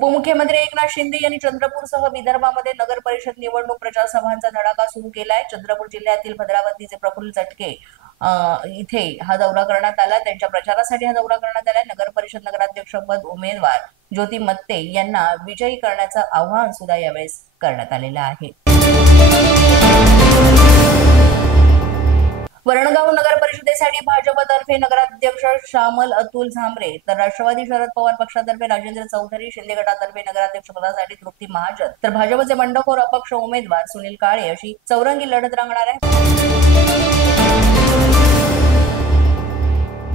उपमुख्यमंत्री एकनाथ शिंदे यांनी चंद्रपूरसह विदर्भामध्ये नगर परिषद निवडणूक प्रचार सभांचा धडाका सुरू केलाय। चंद्रपूर जिल्ह्यातील भद्रावतीचे प्रफुल्ल चटके इथे हा दौरा करण्यात आला। त्यांच्या प्रचारासाठी हा दौरा करण्यात आला। नगर परिषद नगराध्यक्षपद उमेदवार ज्योती मत्ते यांना विजयी करण्याचं आवाहन सुद्धा यावेळेस करण्यात आलेलं आहे। वरणगाव नगर परिषदेसाठी भाजपतर्फे नगराध्यक्ष श्यामल अतुल झांबरे तर राष्ट्रवादी शरद पवार पक्षातर्फे राजेंद्र चौधरी, शिंदे गटातर्फे नगराध्यक्ष पदासाठी तृप्ती महाजन तर भाजपचे बंडखोर अपक्ष उमेदवार सुनील काळे अशी चौरंगी लढत रंगणार आहे।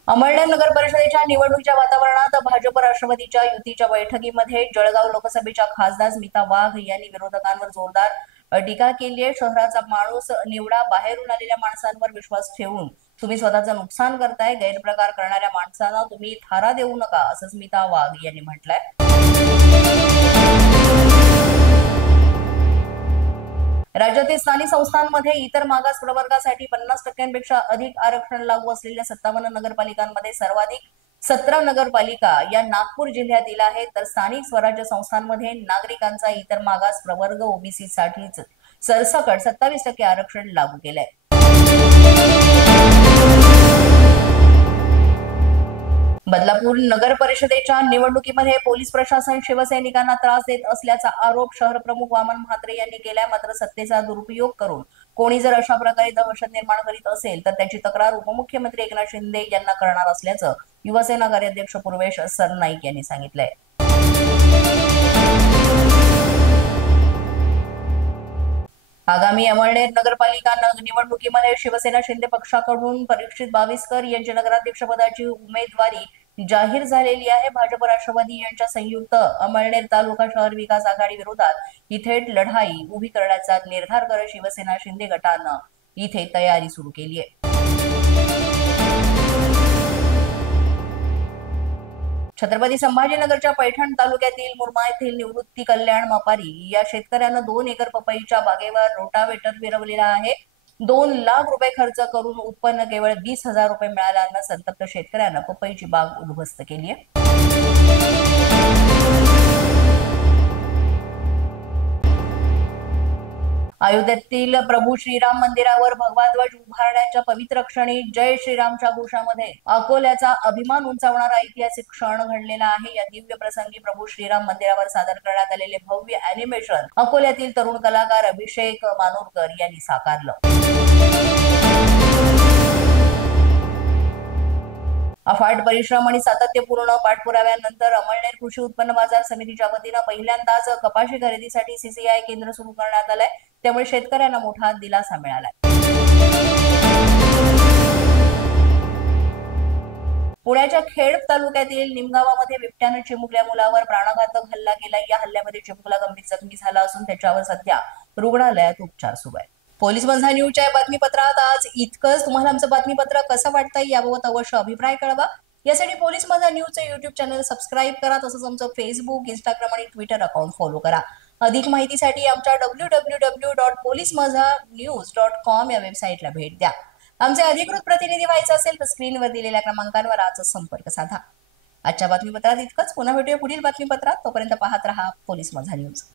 अमळनेर नगर परिषदेच्या निवडणुकीच्या वातावरणात भाजप राष्ट्रवादीच्या युतीच्या बैठकीमध्ये जळगाव लोकसभेच्या खासदार स्मिता वाघ यांनी विरोधकांवर जोरदार टीका केली आहे। शहराचा माणूस निवडा, बाहेरून आलेल्या माणसांवर विश्वास ठेवून तुम्ही स्वतःचं नुकसान करताय, गैरप्रकार करणाऱ्या माणसांना तुम्ही थारा देऊ नका असं स्मिता वाघ यांनी म्हटलंय। राज्यातील स्थानिक संस्थांमध्ये इतर मागास प्रवर्गासाठी 50% अधिक आरक्षण लागू असलेल्या 57 नगरपालिकांमध्ये सर्वाधिक 17 नगरपालिका या नागपूर जिल्ह्यातील आहेत तर स्थानिक स्वराज्य संस्थांमध्ये नागरिकांचा इतर मागास प्रवर्ग ओबीसी साठीच सरसकट 27% आरक्षण लागू केलंय। बदलापूर नगर परिषदेच्या निवडणुकीमध्ये पोलीस प्रशासन शिवसैनिकांना त्रास देत असल्याचा आरोप शहर प्रमुख वामन म्हात्रे यांनी केलाय। मात्र सत्तेचा दुरुपयोग करून कोणी जर अशा प्रकारे दहशत निर्माण करीत असेल तर त्याची तक्रार उपमुख्यमंत्री एकनाथ शिंदे यांना करणार असल्याचं युवासेना कार्याध्यक्ष पूर्वेश सरनाईक यांनी सांगितलंय। आगामी अमळनेर नगरपालिका निवडणुकीमध्ये शिवसेना शिंदे पक्षाकडून परीक्षित बाविस्कर यांची नगराध्यक्षपदाची उमेदवारी जाहीर झालेली आहे। भाजप राष्ट्रवादी यांच्या संयुक्त अमळनेर तालुका शहर विकास आघाडी विरोधात ही थेट लढाई उभी करण्याचा निर्धार करत शिवसेना शिंदे गटानं इथे तयारी सुरू केली आहे। छत्रपती संभाजीनगरच्या पैठण तालुक्यातील मुरमा येथील निवृत्ती कल्याण मापारी या शेतकऱ्यानं 2 एकर पपईच्या बागेवर रोटावेटर फिरवलेला आहे। 2 लाख रुपये खर्च करून उत्पन्न केवळ 20,000 रुपये मिळाल्यानं संतप्त शेतकऱ्यानं पपईची बाग उद्ध्वस्त केली आहे। अयोध्येतील प्रभू श्रीराम मंदिरावर भगवा ध्वज उभारण्याच्या पवित्र क्षणी जय श्रीरामच्या घोषामध्ये अकोल्याचा अभिमान उंचावणारा ऐतिहासिक क्षण घडलेला आहे। या दिव्य प्रसंगी प्रभू श्रीराम मंदिरावर सादर करण्यात आलेले भव्य अॅनिमेशन अकोल्यातील तरुण कलाकार अभिषेक मानोरकर यांनी साकारलं। अफाट परिश्रम आणि सातत्यपूर्ण पाठपुराव्यानंतर अमळनेर कृषी उत्पन्न बाजार समितीच्या वतीनं पहिल्यांदाच कपाशी खरेदीसाठी सीसीआय केंद्र सुरू करण्यात आलंय। त्यामुळे शेतकऱ्यांना मोठा दिलासा मिळालाय। पुण्याच्या खेड तालुक्यातील निमगावामध्ये बिबट्याने चिमुकल्या मुलावर प्राणघातक हल्ला केला। या हल्ल्यामध्ये चिमुकला गंभीर जखमी झाला असून त्याच्यावर सध्या रुग्णालयात उपचार सुरू आहेत। पोलीस माझा न्यूजच्या बातमीपत्रात आज इतकंच। तुम्हाला आमचं बातमीपत्र कसं वाटतंय याबाबत अवश्य अभिप्राय कळवा। यासाठी पोलीस माझा न्यूजचं YouTube चॅनल सबस्क्राईब करा। तसंच आमचं फेसबुक, इंस्टाग्राम आणि ट्विटर अकाउंट फॉलो करा। अधिक माहितीसाठी आमच्या www.policemazanews.com या वेबसाईटला भेट द्या। आमचे अधिकृत प्रतिनिधी व्हायचे असेल तर स्क्रीनवर दिलेल्या क्रमांकांवर आजच संपर्क साधा। आजच्या बातमीपत्रात इतकंच। पुन्हा भेटूया पुढील बातमीपत्रात। तोपर्यंत पाहत रहा पोलीस माझा न्यूज।